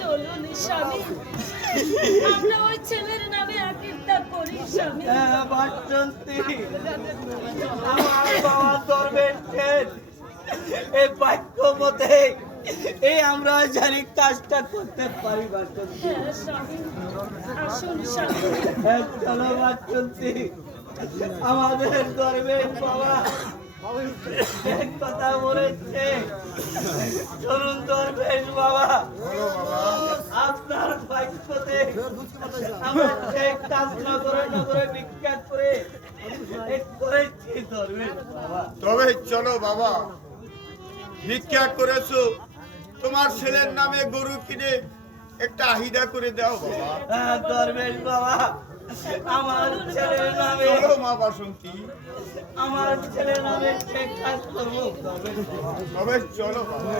চলুন স্বামী, আমরা ওই ছেলের নামে আকির্তা করি স্বামী। আমার বাবা দরবেশের এই বাক্য মতে এই আমরা জানি কাজটা করতে পারি। হ্যাঁ স্বামী, আসুন স্বামী। চলো বাচ্চন্তি, আমাদের দরবেশ বাবা এক কথা বলেছে। তরুণ দরবেশ বাবা, আপনার বাক্যতে আমরা সেই কাজ নগরে বিখ্যাত করেছি দরবেশ বাবা। তবে চলো বাবা, ভিক্ষা করেছো, তোমার ছেলের নামে গরু কিনে একটা আহিদা করে দাও বাবা। দরবেশ বাবা, আমার ছেলের নামে, চলো মা বাসন্তী, আমার ছেলের নামে কাজ করবো। তবে চলো বাবা।